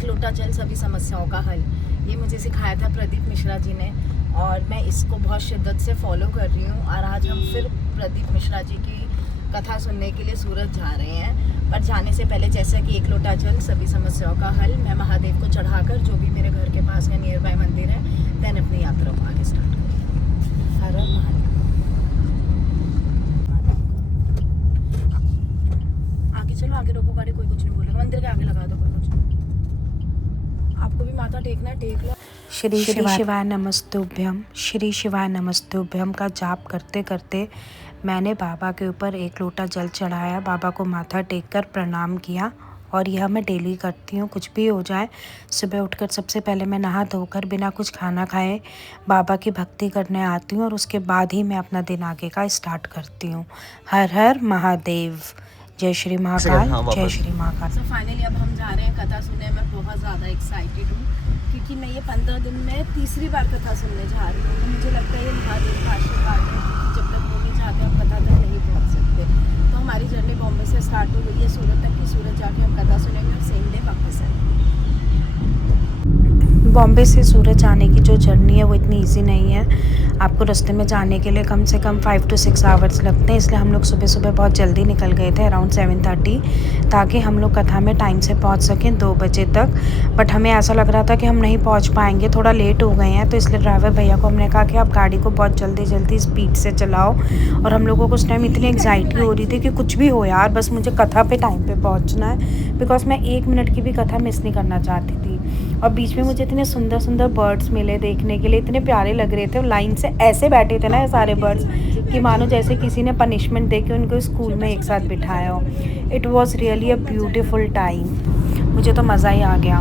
एक लोटा जल सभी समस्याओं का हल, ये मुझे सिखाया था प्रदीप मिश्रा जी ने और मैं इसको बहुत शिद्दत से फॉलो कर रही हूँ। और आज हम फिर प्रदीप मिश्रा जी की कथा सुनने के लिए सूरत जा रहे हैं। पर जाने से पहले जैसा कि एक लोटा जल सभी समस्याओं का हल, मैं महादेव को चढ़ाकर जो भी मेरे घर के पास में नियर बाय मंदिर है, देन अपनी यात्रा को आगे स्टार्ट करेंगे। हर हर महादेव। आगे चलो, आगे रोको गाड़ी, कोई कुछ नहीं बोलेगा। मंदिर के आगे लगा दो, कोई कुछ नहीं। आपको भी माथा टेकना है, टेक लो। श्री शिवाय नमस्तुभ्यम, श्री शिवाय नमस्तुभ्यम का जाप करते करते मैंने बाबा के ऊपर एक लोटा जल चढ़ाया, बाबा को माथा टेक कर प्रणाम किया। और यह मैं डेली करती हूँ, कुछ भी हो जाए। सुबह उठकर सबसे पहले मैं नहा धोकर बिना कुछ खाना खाए बाबा की भक्ति करने आती हूँ और उसके बाद ही मैं अपना दिन आगे का स्टार्ट करती हूँ। हर हर महादेव, जय श्री महाकाल, जय श्री महाकाल। तो फाइनली अब हम जा रहे हैं कथा सुनने। मैं बहुत ज़्यादा एक्साइटेड हूँ क्योंकि मैं ये 15 दिन में तीसरी बार कथा सुनने जा रही हूँ। तो मुझे लगता है ये महादेव का आशीर्वाद है क्योंकि जब तक वो नहीं चाहते हम कथा तक नहीं पहुँच सकते। तो हमारी जर्नी बॉम्बे से स्टार्ट हो गई है सूरत तक की। सूरत जाके हम कथा सुनेंगे और सेम डे वापस आएंगे। बॉम्बे से सूरत जाने की जो जर्नी है वो इतनी इजी नहीं है। आपको रास्ते में जाने के लिए कम से कम 5 to 6 आवर्स लगते हैं। इसलिए हम लोग सुबह सुबह बहुत जल्दी निकल गए थे, अराउंड 7:30, ताकि हम लोग कथा में टाइम से पहुंच सकें 2 बजे तक। बट हमें ऐसा लग रहा था कि हम नहीं पहुंच पाएंगे, थोड़ा लेट हो गए हैं। तो इसलिए ड्राइवर भैया को हमने कहा कि आप गाड़ी को बहुत जल्दी स्पीड से चलाओ। और हम लोगों को उस टाइम इतनी एंग्जाइटी हो रही थी कि कुछ भी हो यार, बस मुझे कथा पे टाइम पे पहुँचना है, बिकॉज मैं 1 मिनट की भी कथा मिस नहीं करना चाहती थी। और बीच में मुझे इतने सुंदर सुंदर बर्ड्स मिले देखने के लिए, इतने प्यारे लग रहे थे। और लाइन से ऐसे बैठे थे ना ये सारे बर्ड्स कि मानो जैसे किसी ने पनिशमेंट दे के उनको स्कूल में एक साथ बिठाया हो। It was really a beautiful time. मुझे तो मज़ा ही आ गया।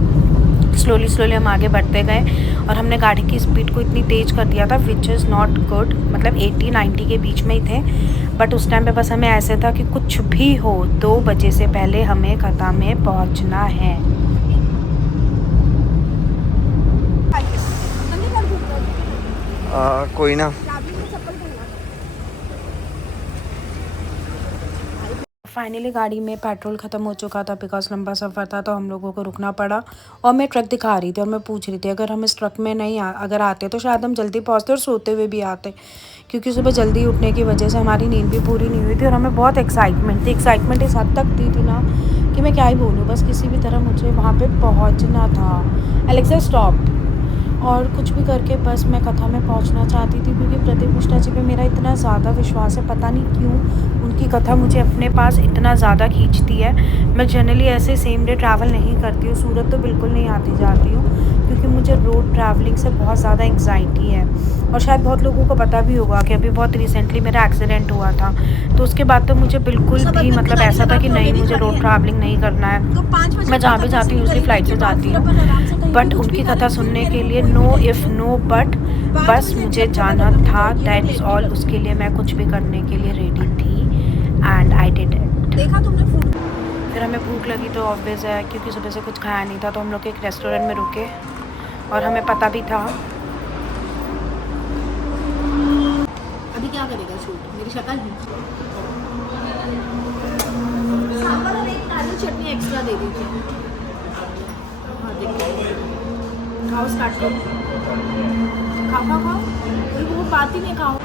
स्लोली हम आगे बढ़ते गए और हमने गाड़ी की स्पीड को इतनी तेज़ कर दिया था, विच इज़ नॉट गुड। मतलब 80-90 के बीच में ही थे। बट उस टाइम पे बस हमें ऐसे था कि कुछ भी हो 2 बजे से पहले हमें कथा में पहुंचना है। कोई ना। फाइनली गाड़ी में पेट्रोल ख़त्म हो चुका था, बिकॉज लंबा सफ़र था तो हम लोगों को रुकना पड़ा। और मैं ट्रक दिखा रही थी और मैं पूछ रही थी अगर हम इस ट्रक में नहीं अगर आते तो शायद हम जल्दी पहुंचते और सोते हुए भी आते, क्योंकि सुबह जल्दी उठने की वजह से हमारी नींद भी पूरी नहीं हुई थी। और हमें बहुत एक्साइटमेंट थी, एक्साइटमेंट इस हद तक थी ना कि मैं क्या ही बोलूँ। बस किसी भी तरह मुझे वहाँ पर पहुँचना था। Alexa stop. और कुछ भी करके बस मैं कथा में पहुंचना चाहती थी, क्योंकि प्रदीप मिश्रा जी पे मेरा इतना ज़्यादा विश्वास है। पता नहीं क्यों उनकी कथा मुझे अपने पास इतना ज़्यादा खींचती है। मैं जनरली ऐसे सेम डे ट्रैवल नहीं करती हूँ, सूरत तो बिल्कुल नहीं आती जाती हूँ, क्योंकि मुझे रोड ट्रैवलिंग से बहुत ज़्यादा एंग्जाइटी है। और शायद बहुत लोगों को पता भी होगा कि अभी बहुत रिसेंटली मेरा एक्सीडेंट हुआ था। तो उसके बाद तो मुझे बिल्कुल भी मतलब ऐसा था कि नहीं, मुझे रोड ट्रैवलिंग नहीं करना है। मैं जहाँ भी जाती हूँ यूजली फ़्लाइट से जाती हूँ। बट उनकी कथा सुनने के लिए नो इफ़ नो बट, बस मुझे जाना था, दैट्स ऑल। उसके लिए मैं कुछ भी करने के लिए रेडी थी एंड आई डिड इट। देखा तुमने फूड? फिर हमें भूख लगी तो ऑब्वियस है, क्योंकि सुबह से कुछ खाया नहीं था, तो हम लोग एक रेस्टोरेंट में रुके। और हमें पता भी था। अभी क्या करेगा शूट? मेरी शक्ल ही सांभर और एक नारियल चटनी एक्स्ट्रा दे दीजिए। हाँ देखिए, खाओ, स्टार्ट करो। खाओ। कोई वो बात ही नहीं, खाओ।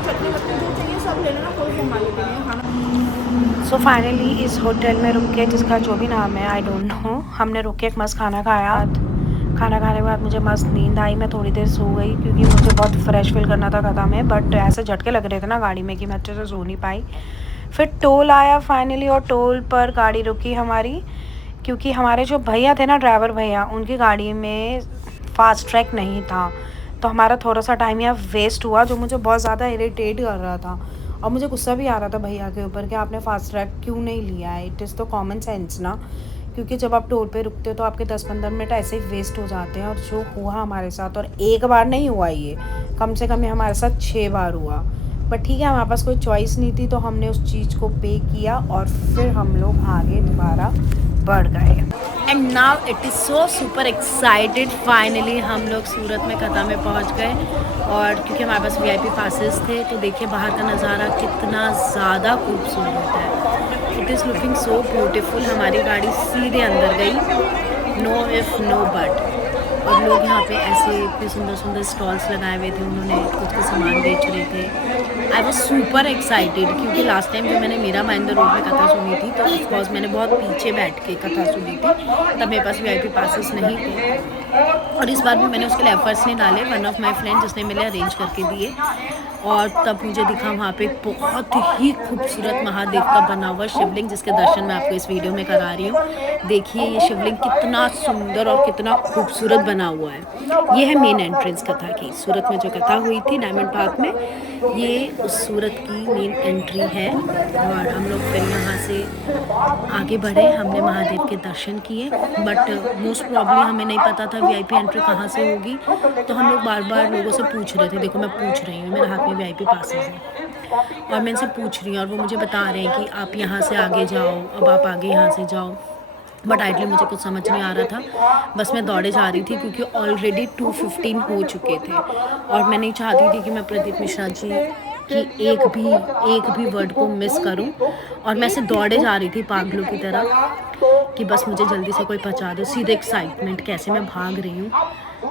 चटनी वटनी जो चाहिए सब ले लेना, कोई फॉर्मेलिटी नहीं है खाना। सो फाइनली इस होटल में रुक के, जिसका जो भी नाम है आई डोंट नो, हमने रुक के एक मस्त खाना खाया। खाना खाने के बाद मुझे मस्त नींद आई। मैं थोड़ी देर सो गई क्योंकि मुझे बहुत फ्रेश फील करना था कथा में। बट ऐसे झटके लग रहे थे ना गाड़ी में कि मैं अच्छे से सो नहीं पाई। फिर टोल आया फाइनली, और टोल पर गाड़ी रुकी हमारी, क्योंकि हमारे जो भैया थे ना, ड्राइवर भैया, उनकी गाड़ी में फास्ट ट्रैक नहीं था। तो हमारा थोड़ा सा टाइम यहाँ वेस्ट हुआ, जो मुझे बहुत ज़्यादा इरिटेट कर रहा था। और मुझे गुस्सा भी आ रहा था भैया के ऊपर कि आपने फास्ट ट्रैक क्यों नहीं लिया है। इट इज़ तो कॉमन सेंस ना, क्योंकि जब आप टोल पे रुकते हो तो आपके 10-15 मिनट ऐसे ही वेस्ट हो जाते हैं। और जो हुआ हमारे साथ, और एक बार नहीं हुआ ये, कम से कम ये हमारे साथ 6 बार हुआ। बट ठीक है, हमारे पास कोई चॉइस नहीं थी, तो हमने उस चीज़ को पे किया और फिर हम लोग आगे दोबारा बढ़ गए। And now it is so super excited, finally हम लोग सूरत में कथा में पहुंच गए। और क्योंकि हमारे पास VIP पासेस थे, तो देखिए बाहर का नज़ारा कितना ज़्यादा खूबसूरत है। It is looking so beautiful. हमारी गाड़ी सीधे अंदर गई, नो इफ़ नो बट। और लोग यहाँ पे ऐसे इतने सुंदर सुंदर स्टॉल्स लगाए हुए थे, उन्होंने कुछ कुछ सामान बेच रहे थे। आई वॉज सुपर एक्साइटेड क्योंकि लास्ट टाइम जो मैंने मीरा माइंदर रोड में कथा सुनी थी तो ऑफकोर्स मैंने बहुत पीछे बैठ के कथा सुनी थी, तब मेरे पास VIP पासेस नहीं थे। और इस बार भी मैंने उसके लिए एफर्ट्स नहीं डाले, वन ऑफ माई फ्रेंड जिसने मेरे अरेंज करके दिए। और तब मुझे दिखा वहाँ पे एक बहुत ही खूबसूरत महादेव का बना हुआ शिवलिंग, जिसके दर्शन मैं आपको इस वीडियो में करा रही हूँ। देखिए ये शिवलिंग कितना सुंदर और कितना खूबसूरत बना हुआ है। ये है मेन एंट्रेंस कथा की। सूरत में जो कथा हुई थी डायमंड पार्क में, ये उस सूरत की मेन एंट्री है। और हम लोग फिर यहाँ से आगे बढ़े, हमने महादेव के दर्शन किए, बट मोस्ट प्रॉब्ली हमें नहीं पता था VIP एंट्री कहाँ से होगी, तो हम लोग बार बार लोगों से पूछ रहे थे। देखो मैं पूछ रही हूँ, मेरे हाथ में VIP पासेस हैं और मैं इनसे पूछ रही हूँ और वो मुझे बता रहे हैं कि आप यहाँ से आगे जाओ, अब आप आगे यहाँ से जाओ। बट आइडली मुझे कुछ समझ नहीं आ रहा था, बस मैं दौड़े जा रही थी क्योंकि ऑलरेडी 2:15 हो चुके थे और मैं नहीं चाहती थी कि मैं प्रदीप मिश्रा जी कि एक भी वर्ड को मिस करूं। और मैं ऐसे दौड़े जा रही थी पागलों की तरह कि बस मुझे जल्दी से कोई पहुंचा दो। सीधे एक्साइटमेंट, कैसे मैं भाग रही हूँ,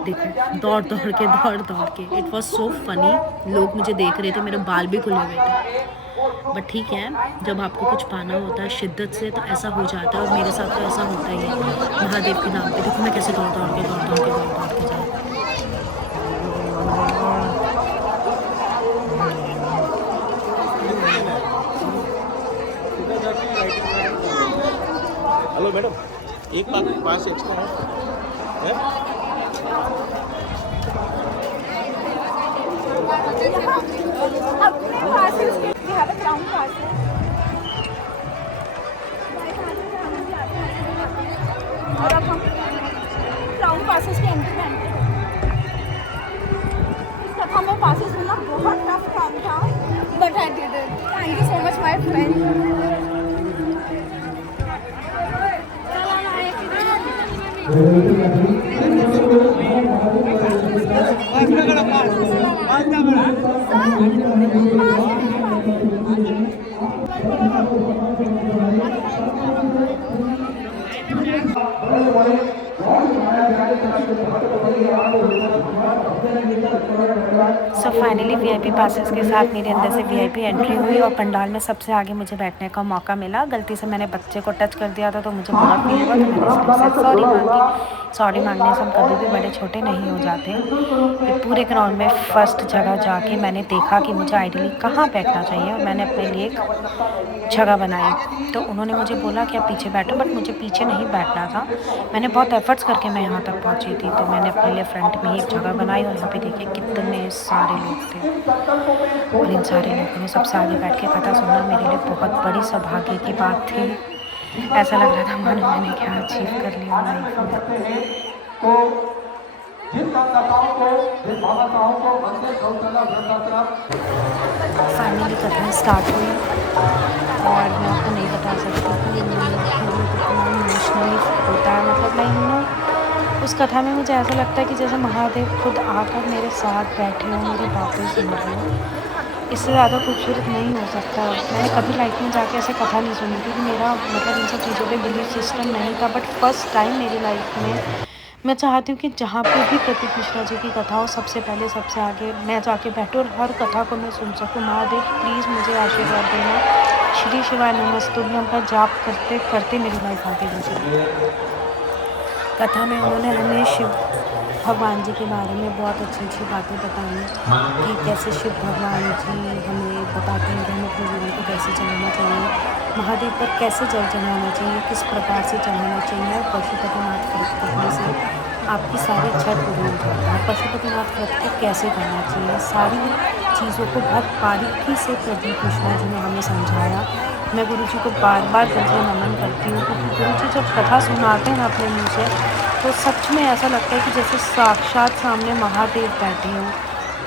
देखो दौड़ के। It was so funny. लोग मुझे देख रहे थे, मेरे बाल भी खुले हुए थे। बट ठीक है, जब आपको कुछ पाना होता है शिद्दत से तो ऐसा हो जाता है, और मेरे साथ तो ऐसा होता ही है महादेव के नाम पे। देखो मैं कैसे दौड़ के जा रही हूँ। हेलो मैडम, एक पास एक्स्ट्रा है? और अब हम क्राउन पासेस के एंट्री में एंट्री करते हैं। इस कथा में पासेस मिलना बहुत टफ काम था, but I did it. Thank you so much my friend. So finally VIP passes के साथ मेरे अंदर से VIP एंट्री हुई और पंडाल में सबसे आगे मुझे बैठने का मौका मिला। गलती से मैंने बच्चे को टच कर दिया था तो मुझे बुरा फील हुआ, तो मैंने सिर्फ सॉरी मांगी। सॉरी मांगने से हम कभी भी बड़े छोटे नहीं हो जाते। ये पूरे ग्राउंड में फर्स्ट जगह जाके मैंने देखा कि मुझे आइडियली कहाँ बैठना चाहिए, और मैंने अपने लिए एक जगह बनाई। तो उन्होंने मुझे बोला कि आप पीछे बैठो, बट मुझे पीछे नहीं बैठना था। मैंने बहुत एफर्ट्स करके मैं यहाँ तक पहुँची थी, तो मैंने अपने लिए फ्रंट में ही एक जगह बनाई। और यहाँ पे देखिए कितने सारे लोग थे, और इन सारे लोगों ने सबसे आगे बैठ के कथा सुनना मेरे लिए बहुत बड़ी सौभाग्य की बात थी। ऐसा लग रहा था मानो मैंने क्या अचीव कर लिया लाइफ में। फाइनली कथा स्टार्ट हुई और मैं आपको नहीं बता सकती कि ये कितना इमोशनली होता है। मतलब लाइक उस कथा में मुझे ऐसा लगता है कि जैसे महादेव खुद आकर मेरे साथ बैठे हो, मेरी बातें सुन रहे हो। इससे ज़्यादा खूबसूरत नहीं हो सकता। मैंने कभी लाइफ में जाके ऐसे कथा नहीं सुनी, क्योंकि मेरा मतलब इन सब चीज़ों पे बिलीफ सिस्टम नहीं था। बट फर्स्ट टाइम मेरी लाइफ में मैं चाहती हूँ कि जहाँ पे भी प्रदीप मिश्रा जी की कथा हो, सबसे पहले सबसे आगे मैं जाके बैठूँ और हर कथा को मैं सुन सकूँ। महादेव प्लीज़ मुझे आशीर्वाद देना। श्री शिवाय नमस्तुभ्यम का जाप करते करते मेरी लाइफ आगे बढ़ी। कथा में उन्होंने हमें शिव भगवान जी के बारे में बहुत अच्छी अच्छी बातें बताई कि कैसे शिव भगवान जी हमें बताते हैं कि हमें अपने जीवन को कैसे चलाना चाहिए, महादेव पर कैसे जल चढ़ाना चाहिए, किस प्रकार से चढ़ाना चाहिए। और पशुपतिनाथ व्रत करने से आपकी सारी इच्छा पूरी हो जाती है। पशुपतिनाथ व्रत को कैसे करना चाहिए, सारी चीज़ों को बहुत बारीकी से प्रदीप मिश्रा जी ने हमें समझाया। मैं गुरु जी को बार बार दिल से नमन करती हूँ, क्योंकि गुरु जी जब कथा सुनाते हैं ना अपने मुँह से, तो सच में ऐसा लगता है कि जैसे साक्षात सामने महादेव बैठे हों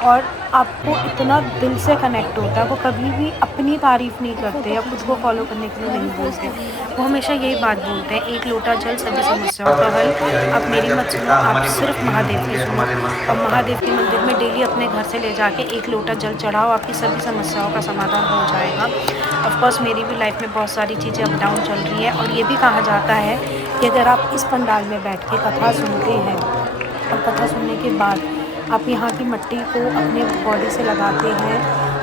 और आपको इतना दिल से कनेक्ट होता है। वो कभी भी अपनी तारीफ़ नहीं करते या खुद को फॉलो करने के लिए नहीं बोलते। वो हमेशा यही बात बोलते हैं, एक लोटा जल सभी समस्याओं का हल। आप मेरी मत सुनो, आप सिर्फ महादेव की सुनो। और महादेव के मंदिर में डेली अपने घर से ले जाके एक लोटा जल चढ़ाओ, आपकी सभी समस्याओं का समाधान हो जाएगा। ऑफकोर्स मेरी भी लाइफ में बहुत सारी चीज़ें अप डाउन चल रही है, और ये भी कहा जाता है कि अगर आप इस पंडाल में बैठ के कथा सुनते हैं और कथा सुनने के बाद आप यहाँ की मिट्टी को अपने बॉडी से लगाते हैं,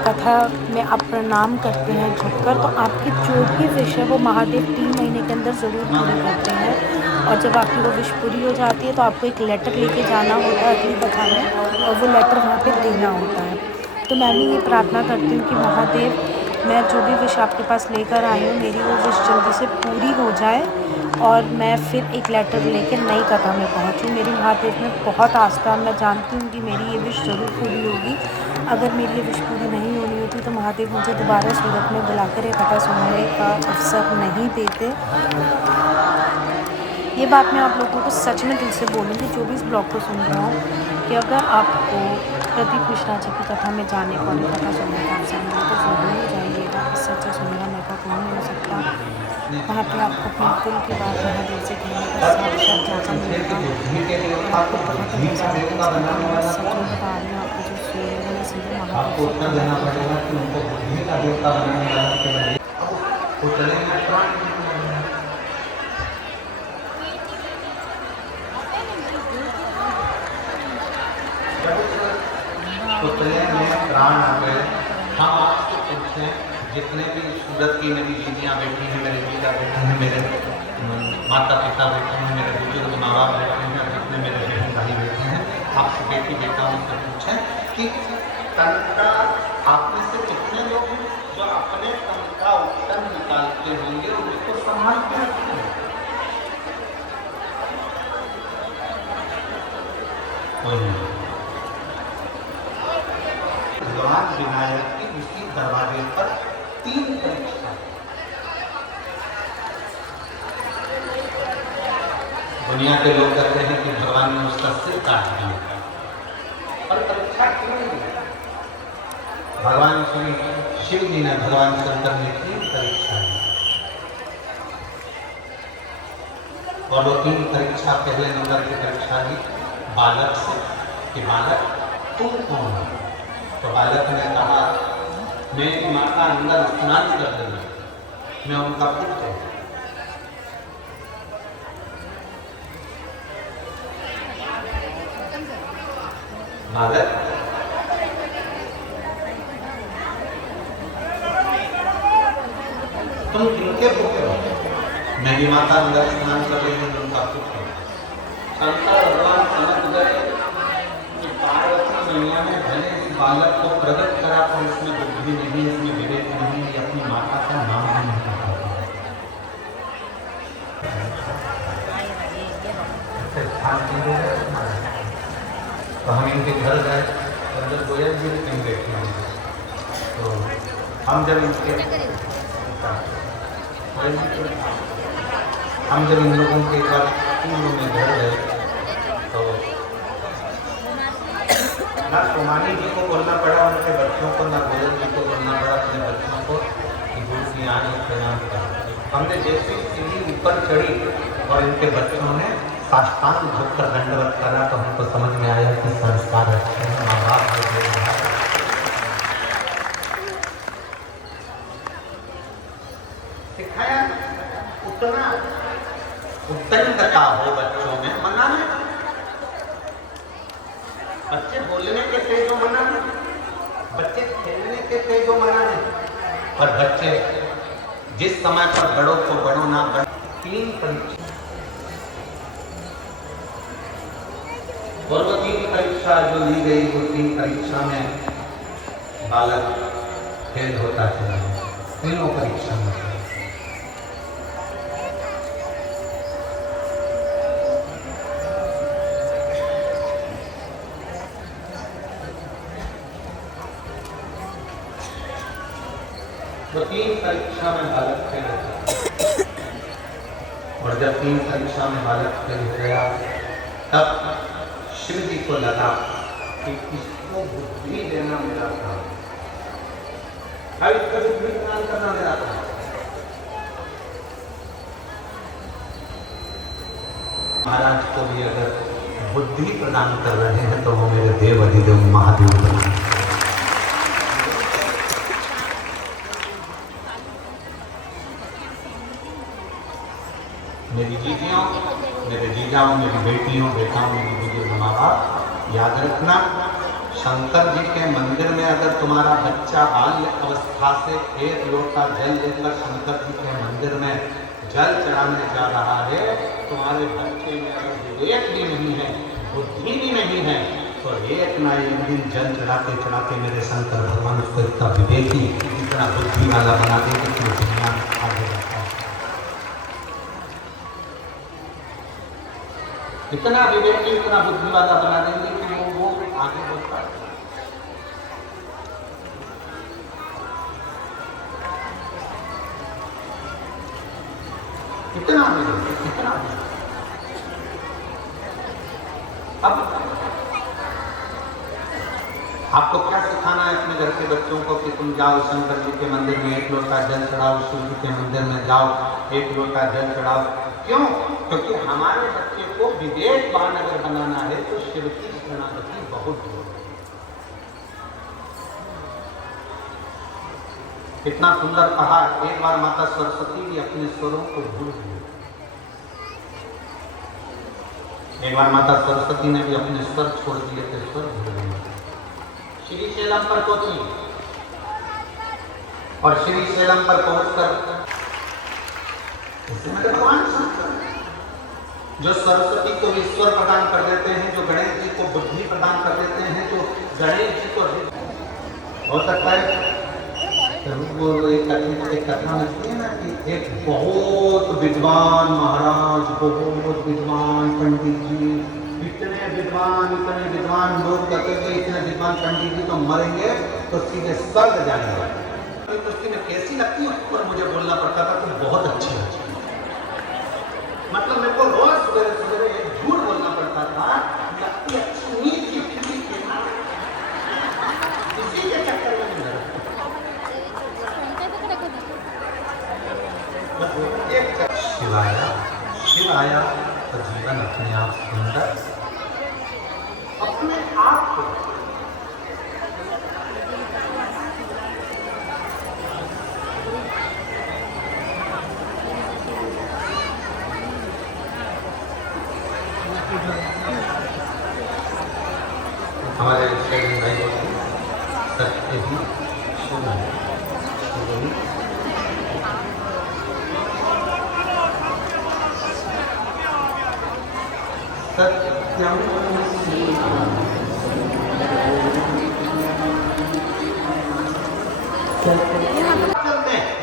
कथा में आप प्रणाम करते हैं झुककर, तो आपकी जो भी विश है वो महादेव 3 महीने के अंदर ज़रूर पूरी करते हैं। और जब आपकी वो विश पूरी हो जाती है तो आपको एक लेटर लेके जाना होता है अगली कथा में, और वो लेटर वहाँ पे देना होता है। तो मैं भी ये प्रार्थना करती हूँ कि महादेव, मैं जो भी विश आपके पास लेकर आई हूँ, मेरी वो विश जल्दी से पूरी हो जाए और मैं फिर एक लेटर लेकर नई कथा में पहुँचूँ। मेरी महादेव में बहुत आस्था, मैं जानती हूँ कि मेरी ये विश ज़रूर पूरी होगी। अगर मेरी ये विश पूरी नहीं होनी होती तो महादेव मुझे दोबारा सूरत में बुलाकर ये कथा सुनने का अवसर नहीं देते। ये बात मैं आप लोगों को सच में दिल से बोलूँगी, जो भी इस ब्लॉग को सुन रहा हूँ, कि अगर आपको प्रदीप मिश्रा जी की कथा में जाने का और कथा सुनने का अवसर मिले तो ज़रूर जाइएगा। इससे अच्छा सुनने का कोई नहीं हो सकता। वहाँ पे आपको अपने दिल की बात महादेव से कहने का साक्षात मौका मिलेगा। आपको बहुत मज़ा आएगा। सच में बता रही हूँ, आपको जो सोल है वो सीधे आपको महादेव उत्तर देना पड़ेगा कि उनको बुद्धि का देवता बनाने वाला के बने वो चलेंगे प्राण तो चलेंगे प्राण आ गए। हम आपसे पूछें, जितने भी सूरत की मेरी दीदियाँ बैठी हैं, मेरे पिता बैठे हैं, मेरे माता पिता बैठे हैं, मेरे बुजुर्ग माँ बाप बैठे हैं, जितने मेरे बहन भाई बैठे हैं, आपसे बेटी बेटाओं से पूछें कि तन का आप में से कितने लोग हैं जो अपने तन का उत्तर निकालते होंगे और उसको संभाल के रखते हैं? भगवान विनायक की उसी दरवाजे पर 3 परीक्षा। दुनिया के लोग कहते हैं कि भगवान ने उसका सिर काट दिया, पर परीक्षा क्यों नहीं? भगवान श्री शिव जी ने, भगवान शंकर ने 3 परीक्षा दी, और वो 3 परीक्षा पहले नंबर की परीक्षा ली बालक से कि बालक तुम कौन हो? तो बालक ने कहा, मेरी माता अंदर स्नान कर रही है, मैं उनका पुत्र हूँ। बालक, तुम किनके पुत्र हो? मेरी माता अंदर स्नान कर रही है, उनका पुत्र हूँ। शंकर भगवान समझ गए कि पार्वती मैया ने भले इस बालक को प्रकट करा, पर इसमें बुद्धि नहीं, इसमें विवेक नहीं, ये अपनी माता का नाम भी नहीं पता। तो हम इनके घर गए, अंदर गोयल जी भी कहीं बैठे होंगे, तो हम जब इन लोगों के बाद पूर्व में घर गए तो ना सोमानी जी को बोलना पड़ा उनके बच्चों को, ना गोयल जी को बोलना पड़ा अपने बच्चों को कि गुरु की आने प्रणाम करा। हमने जैसे सीढ़ी ऊपर चढ़ी और इनके बच्चों ने साष्टांग झुककर दंडवत करा, तो हमको समझ में आया कि संस्कार अच्छे हैं, माँ बाप सिखाया। उतना उद्दंडता हो बच्चों में, मना है। बच्चे बोलने के तेजो मना है, बच्चे खेलने के तेजो मना है, पर बच्चे जिस समय पर बड़ों को बड़ो ना बड़ो। 3 परीक्षा, और वो 3 परीक्षा जो ली गई, वो 3 परीक्षा में बालक फेल होता चला, तीनों परीक्षा में। तो 3 परीक्षा में बालक फेल होता, और जब 3 परीक्षा में बालक फेल हो गया, तब शिव जी को लगा कि इस को बुद्धि देना मेरा काम, हर इसका बुद्धि प्रदान करना मेरा काम। महाराज को भी अगर बुद्धि प्रदान कर रहे हैं तो वो मेरे देव अधिदेव महादेव प्रदान। मेरी जीजियों, मेरे जीजाओं, मेरी बेटियों, बेटाओं, मेरी बुजुर्ग माँ बाप, याद रखना, शंकर जी के मंदिर में अगर तुम्हारा बच्चा बाल्य अवस्था से एक लोटा जल लेकर शंकर जी के मंदिर में जल चढ़ाने जा रहा है, तुम्हारे बच्चे में अगर विवेक भी नहीं है, बुद्धि भी नहीं है, तो एक ना एक दिन जल चढ़ाते मेरे शंकर भगवान उसको इतना विवेकी, इतना बुद्धि वाला बना देंगे कि दुनिया आगे बढ़ता है। इतना विवेकी, इतना बुद्धि वाला बना देंगे कि वो आगे बढ़ता है। इतना विवेक, इतना विवेक। अब आपको क्या सिखाना है अपने घर के बच्चों को कि तुम जाओ शंकर जी के मंदिर में एक लोटा जल चढ़ाओ, शिव जी के मंदिर में जाओ एक लोटा जल चढ़ाओ। क्यों? क्योंकि हमारे बच्चे को विवेकवान अगर बनाना है तो शिव की शरणागति बहुत जरूरी है। कितना सुंदर कहा, एक बार माता सरस्वती भी अपने स्वरों को भूल गई। एक बार माता सरस्वती ने भी अपने स्वर छोड़ दिए थे, स्वर भूल गई। श्री शैलम पर पहुंची और श्री शैलम पर पहुंचकर भगवान जो सरस्वती को ईश्वर प्रदान कर देते हैं, जो गणेश जी को बुद्धि प्रदान कर देते हैं, जो गणेश जी को हो सकता है वो एक कथा मिलती है ना कि एक बहुत विद्वान महाराज, बहुत विद्वान पंडित जी, इतने विद्वान लोग कहते थे इतने विद्वान पंडित जी तो मरेंगे तो सीधे स्वर्ग जाएंगे। तो में कैसी लगती है पर मुझे बोलना पड़ता था कि बहुत अच्छी लगती है। मतलब मेरे को रोज सवेरे सवेरे एक झूठ बोलना पड़ता था, लगती अच्छी नींद की खिड़की के इसी के चक्कर में नहीं रहता। शिव आया तो जीवन अपने आप सुंदर, अपने आप को हमारे शरीर भाई सत्य ही सुना सत्यम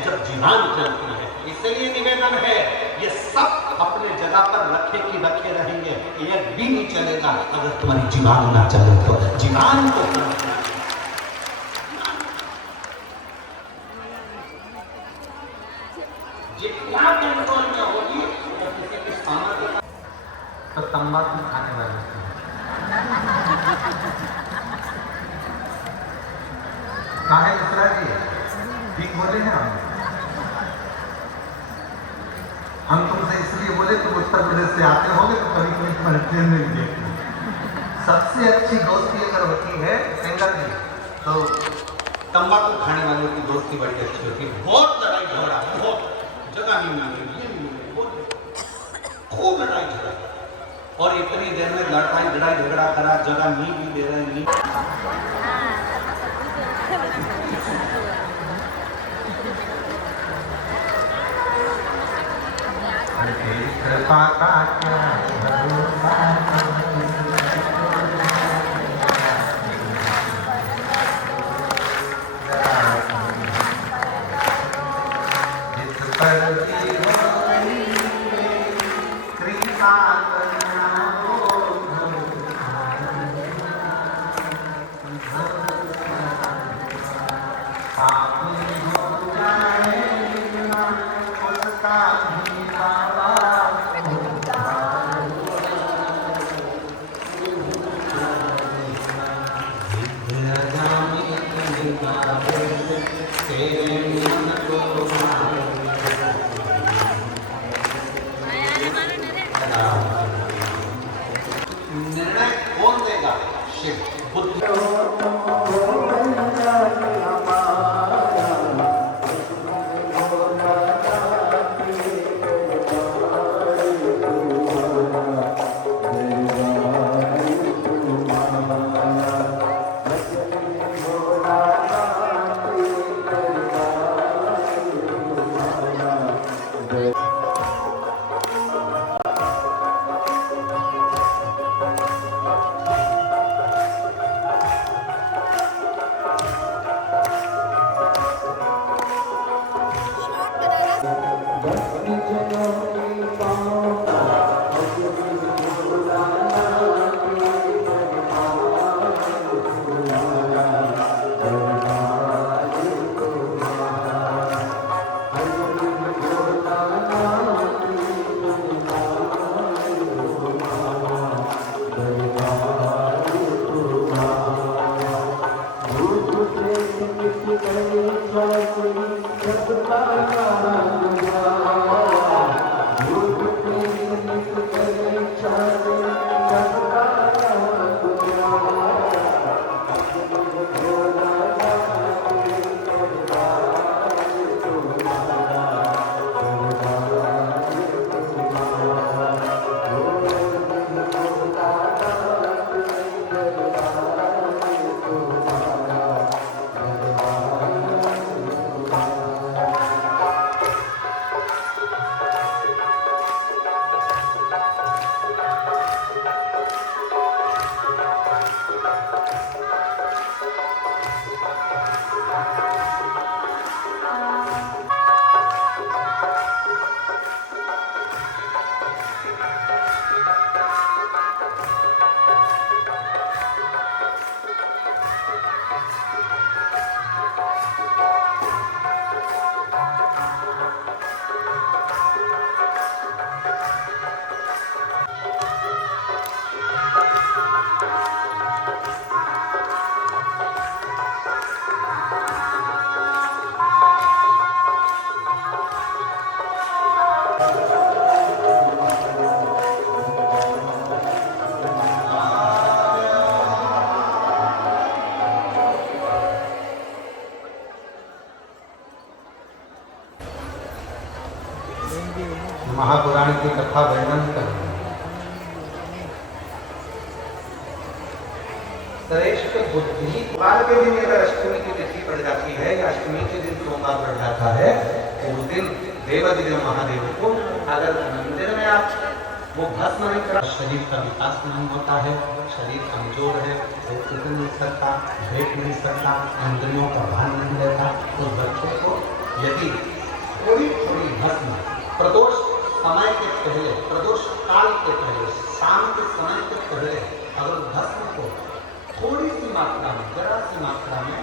जब जीवन चलती है, इसलिए निवेदन है ये सब अपने जगह पर रखे कि रखे रहेंगे, एक भी नहीं चलेगा अगर तुम्हारी जीवन ना चले तो। जीवन को जितना कंट्रोल में होगी तो किसी की सामर्थ्य तो तंबाकू खाने वाले कहा है दूसरा जी ठीक बोले हैं हम तुमसे इसलिए बोले तुम उत्तर प्रदेश से आते होगे तो कभी कभी तुम्हारे ट्रेन में भी देखते। सबसे अच्छी दोस्ती अगर होती है सिंगर जी तो तंबाकू खाने वालों की दोस्ती बड़ी अच्छी होती है। बहुत लड़ाई झगड़ा, बहुत जगह नहीं मिली, खूब लड़ाई झगड़ा, और इतनी देर में लड़ाई झगड़ा करा, जगह नहीं भी दे रहे नहीं। कृपा का क्या महापुराण की कथा वर्णन कर श्रेष्ठ बुद्धि बार के दिन अगर अष्टमी की तिथि पड़ जाती है या अष्टमी के दिन सोमवार पड़ जाता है तो उस दिन देवाधिदेव महादेव को अगर मंदिर में आप वो भस्म नहीं करा, शरीर का विकास नहीं होता है, शरीर कमजोर है, वो उठ नहीं सकता, बैठ नहीं सकता, इंद्रियों का भान नहीं रहता, तो बच्चों को यदि थोड़ी थोड़ी भस्म प्रदोष समय के पहले, प्रदोष काल के पहले, शाम के समय के पहले अगर भस्म को थोड़ी सी मात्रा में, जरा सी मात्रा में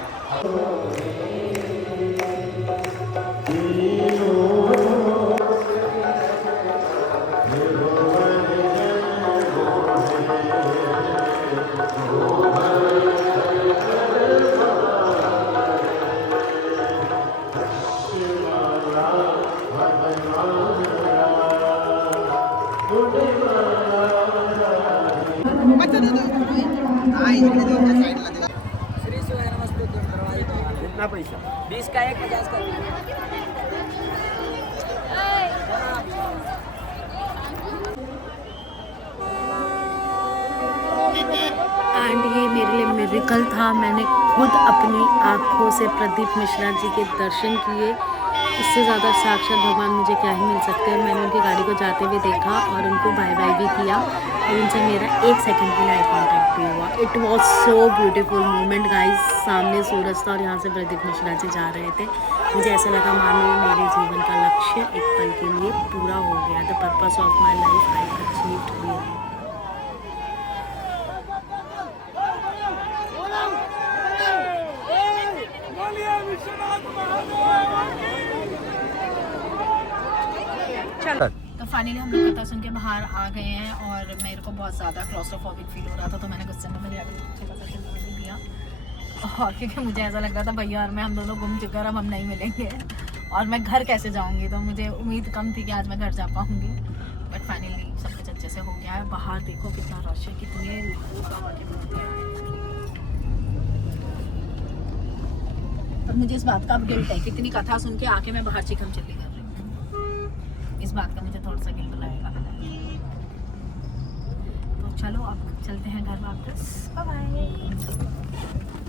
कितना पैसा? 20 का 1, 50 का। एंड ये मेरे लिए मिरेकल था। मैंने खुद अपनी आँखों से प्रदीप मिश्रा जी के दर्शन किए। इससे ज़्यादा साक्षात भगवान मुझे क्या ही मिल सकते हैं। मैंने उनकी गाड़ी को जाते हुए देखा और उनको बाय बाय भी किया और उनसे मेरा 1 सेकंड के लिए आई कॉन्टैक्ट भी हुआ। It was so beautiful moment guys. सामने सूरज था और यहाँ से प्रदीप मिश्रा जी जा रहे थे। मुझे ऐसा लगा मानो मेरे जीवन का लक्ष्य एक पल के लिए पूरा हो गया। The purpose of my life I achieved really. तो फाइनली हम लोग कथा सुन के बाहर आ गए हैं और मेरे को बहुत ज़्यादा क्लॉस्ट्रोफोबिक फील हो रहा था, तो मैंने गुस्से में मेरे छोटा सा खिलौना भी दिया। और क्योंकि मुझे ऐसा लग रहा था भैया और मैं हम दोनों घूम चुके और अब हम नहीं मिलेंगे और मैं घर कैसे जाऊंगी, तो मुझे उम्मीद कम थी कि आज मैं घर जा पाऊंगी। बट फाइनली सब कुछ अच्छे से हो गया है। बाहर देखो कितना रश है, कितने लोग आवाज़ें होती हैं। और मुझे इस बात का अब गिल्ट है, कितनी कथा सुन के आके मैं बाहर चिकन चिल्ली कर रही हूँ। इस बात का मुझे थोड़ा सा गिल्ट लगेगा। तो चलो अब चलते हैं घर वापस।